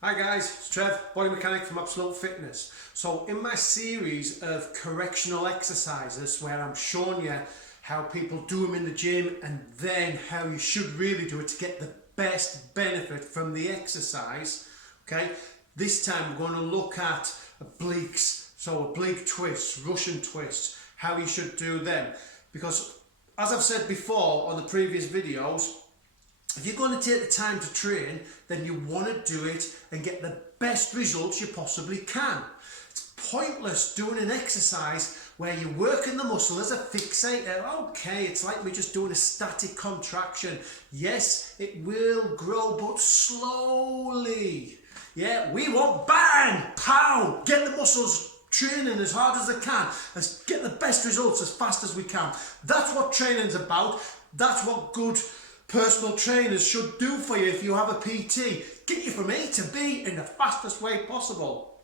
Hi guys, it's Trev, body mechanic from Absolute Fitness. So in my series of correctional exercises where I'm showing you how people do them in the gym and then how you should really do it to get the best benefit from the exercise, okay, this time we're going to look at obliques, so oblique twists, Russian twists, how you should do them. Because as I've said before on the previous videos, if you're going to take the time to train, then you want to do it and get the best results you possibly can. It's pointless doing an exercise where you're working the muscle as a fixator. Okay, it's like we're just doing a static contraction. Yes, it will grow, but slowly. Yeah, we want bang, pow, get the muscles training as hard as they can and get the best results as fast as we can. That's what training's about. That's what good personal trainers should do for you if you have a PT. Get you from A to B in the fastest way possible.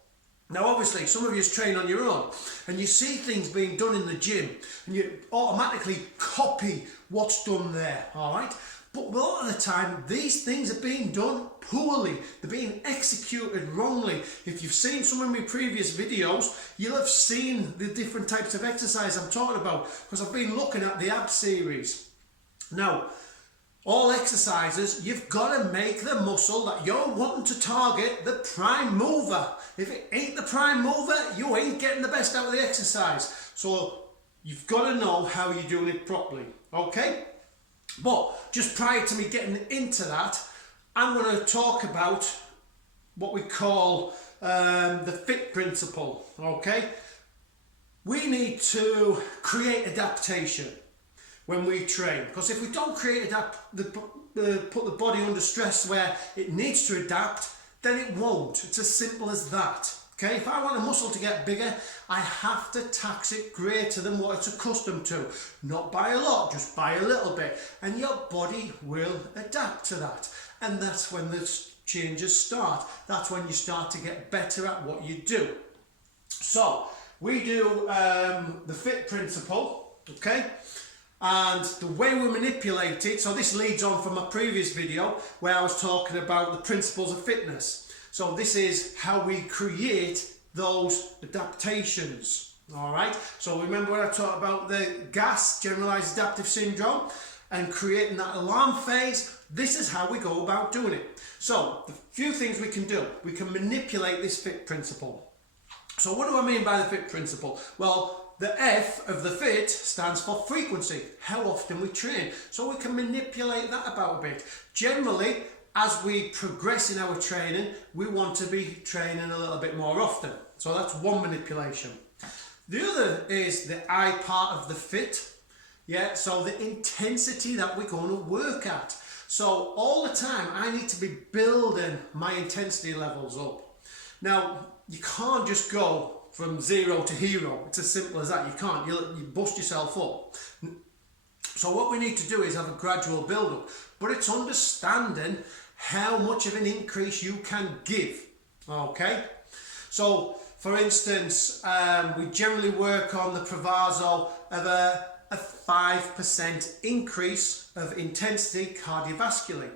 Now obviously some of you train on your own and you see things being done in the gym and you automatically copy what's done there, alright? But a lot of the time these things are being done poorly, they're being executed wrongly. If you've seen some of my previous videos, you'll have seen the different types of exercise I'm talking about because I've been looking at the ab series. Now, all exercises, you've got to make the muscle that you're wanting to target the prime mover. If it ain't the prime mover, you ain't getting the best out of the exercise. So you've got to know how you're doing it properly, okay? But just prior to me getting into that, I'm going to talk about what we call the FITT principle, okay? We need to create adaptation when we train, because if we don't create put the body under stress where it needs to adapt, then it won't. It's as simple as that. Okay, if I want a muscle to get bigger, I have to tax it greater than what it's accustomed to. Not by a lot, just by a little bit. And your body will adapt to that. And that's when the changes start. That's when you start to get better at what you do. So, we do the FITT principle, okay? And the way we manipulate it, so this leads on from my previous video where I was talking about the principles of fitness. So this is how we create those adaptations, all right? So remember when I talked about the GAS, Generalized Adaptive Syndrome, and creating that alarm phase? This is how we go about doing it. So the few things we can do, we can manipulate this FITT principle. So what do I mean by the FITT principle? Well, the F of the FITT stands for frequency, how often we train. So we can manipulate that about a bit. Generally, as we progress in our training, we want to be training a little bit more often. So that's one manipulation. The other is the I part of the FITT. Yeah, so the intensity that we're going to work at. So all the time, I need to be building my intensity levels up. Now, you can't just go from 0 to hero. It's as simple as that. You can't. You bust yourself up. So what we need to do is have a gradual build-up. But it's understanding how much of an increase you can give. Okay? So, for instance, we generally work on the proviso of a 5% increase of intensity cardiovascularly.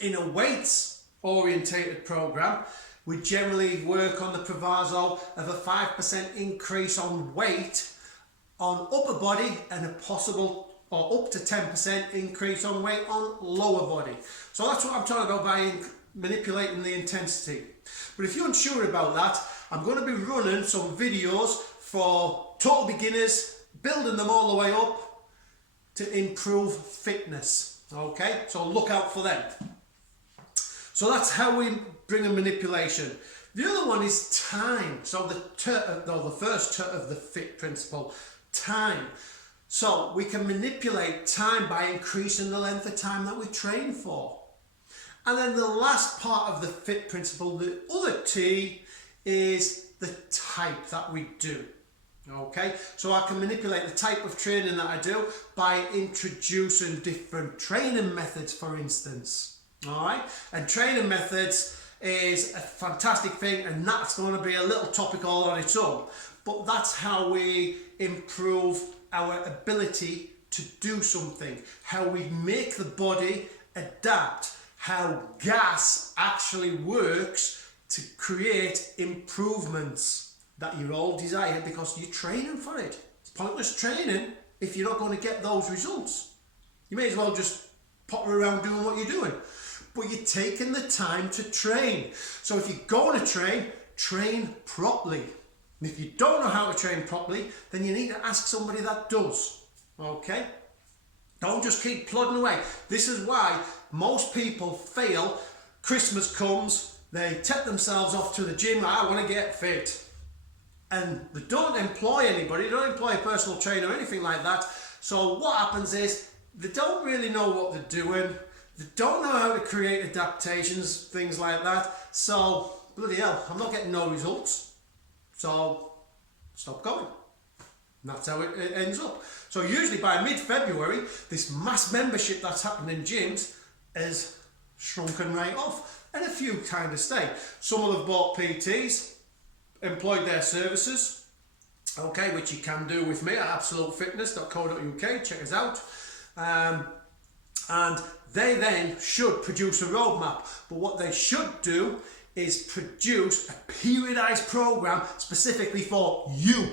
In a weights-orientated program, we generally work on the proviso of a 5% increase on weight on upper body and a possible or up to 10% increase on weight on lower body. So that's what I'm talking about by manipulating the intensity. But if you're unsure about that, I'm going to be running some videos for total beginners, building them all the way up to improve fitness. Okay, so look out for them. So that's how we bring a manipulation. The other one is time. So the first of the FITT principle, time. So we can manipulate time by increasing the length of time that we train for. And then the last part of the FITT principle, the other T, is the type that we do. Okay, so I can manipulate the type of training that I do by introducing different training methods, for instance. Alright, and training methods is a fantastic thing, and that's going to be a little topic all on its own. But that's how we improve our ability to do something, how we make the body adapt how gas actually works to create improvements that you all desire because you're training for it. It's pointless training if you're not going to get those results. You may as well just potter around doing what you're doing. But you're taking the time to train. So if you're going to train properly. And if you don't know how to train properly, then you need to ask somebody that does. Okay? Don't just keep plodding away. This is why most people fail. Christmas comes, they take themselves off to the gym. I want to get fit. And they don't employ anybody, they don't employ a personal trainer or anything like that. So what happens is they don't really know what they're doing. They don't know how to create adaptations, things like that. So, bloody hell, I'm not getting no results. So, stop going. And that's how it ends up. So usually by mid-February, this mass membership that's happening in gyms is shrunken right off. And a few kind of stay. Some will have bought PTs, employed their services, okay, which you can do with me at absolutefitness.co.uk, check us out. And they then should produce a roadmap. But what they should do is produce a periodized program specifically for you.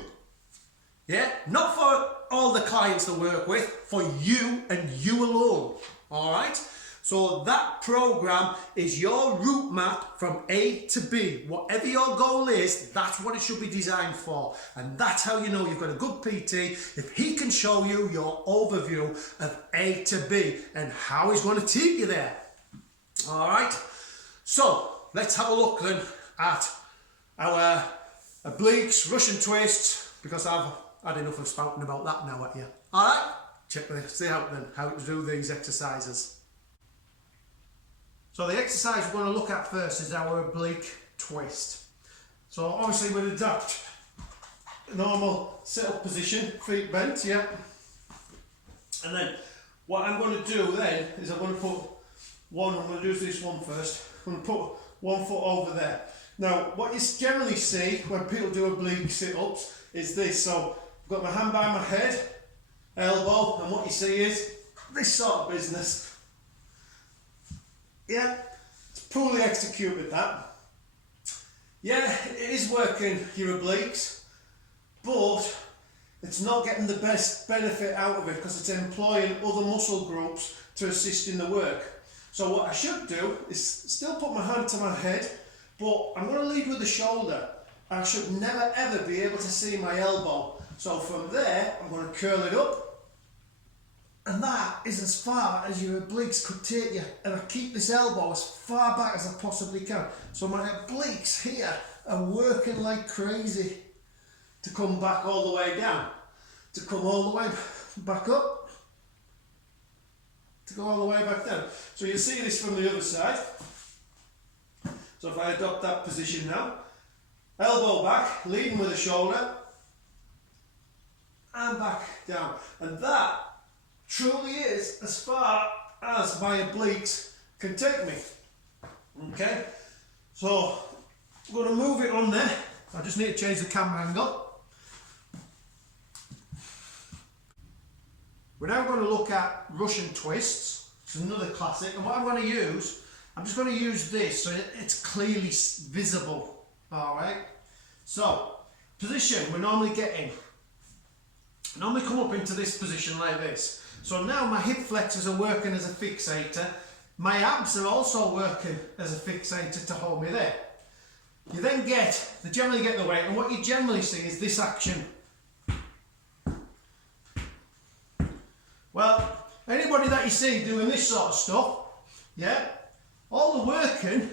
Yeah, not for all the clients to work with, for you and you alone. All right. So that program is your route map from A to B. Whatever your goal is, that's what it should be designed for. And that's how you know you've got a good PT, if he can show you your overview of A to B and how he's going to take you there. All right. So let's have a look then at our obliques, Russian twists, because I've had enough of spouting about that now at you. All right. Check this out then, how to do these exercises. So the exercise we're going to look at first is our oblique twist. So obviously we'll adapt normal sit-up position, feet bent, yeah. And then what I'm going to do then is I'm going to put one, I'm going to do this one first. I'm going to put 1 foot over there. Now what you generally see when people do oblique sit-ups is this. So I've got my hand by my head, elbow, and what you see is this sort of business. Yeah, it's poorly executed that. Yeah, it is working your obliques, but it's not getting the best benefit out of it because it's employing other muscle groups to assist in the work. So what I should do is still put my hand to my head, but I'm going to lead with the shoulder. I should never ever be able to see my elbow. So from there, I'm going to curl it up. And that is as far as your obliques could take you. And I keep this elbow as far back as I possibly can. So my obliques here are working like crazy to come back all the way down. To come all the way back up. To go all the way back down. So you see this from the other side. So if I adopt that position now. Elbow back, leading with the shoulder. And back down. And that truly is as far as my obliques can take me. Okay, so I'm going to move it on there. I just need to change the camera angle. We're now going to look at Russian twists. It's another classic, and what I'm going to use, I'm just going to use this so it's clearly visible. All right, so position we're normally getting. I normally come up into this position like this. So now my hip flexors are working as a fixator. My abs are also working as a fixator to hold me there. You then they generally get the weight, and what you generally see is this action. Well, anybody that you see doing this sort of stuff, yeah, all the working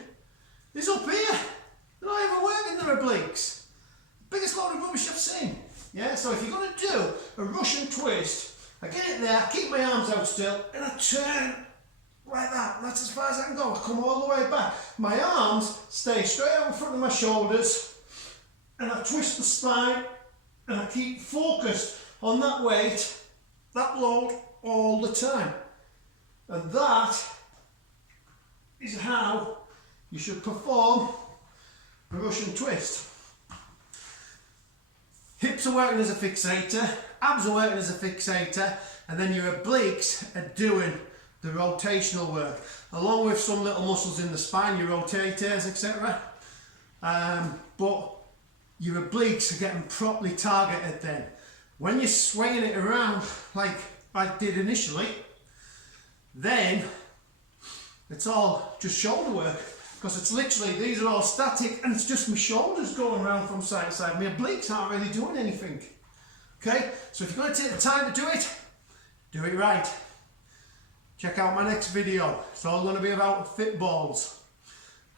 is up here. They're not even working their obliques. Biggest load of rubbish I've seen. Yeah, so if you're going to do a Russian twist, I get it there, I keep my arms out still, and I turn like that. And that's as far as I can go. I come all the way back. My arms stay straight out in front of my shoulders, and I twist the spine, and I keep focused on that weight, that load, all the time. And that is how you should perform a Russian twist. Hips are working as a fixator, abs are working as a fixator, and then your obliques are doing the rotational work, along with some little muscles in the spine, your rotators, etc. But your obliques are getting properly targeted then. When you're swinging it around like I did initially, then it's all just shoulder work, because it's literally, these are all static and it's just my shoulders going around from side to side. My obliques aren't really doing anything. Okay, so if you're going to take the time to do it right. Check out my next video. It's all going to be about FITT balls.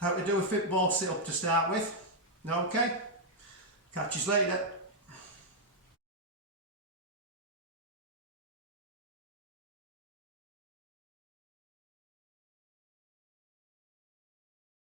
How to do a FITT ball sit up to start with. Okay, catch you later.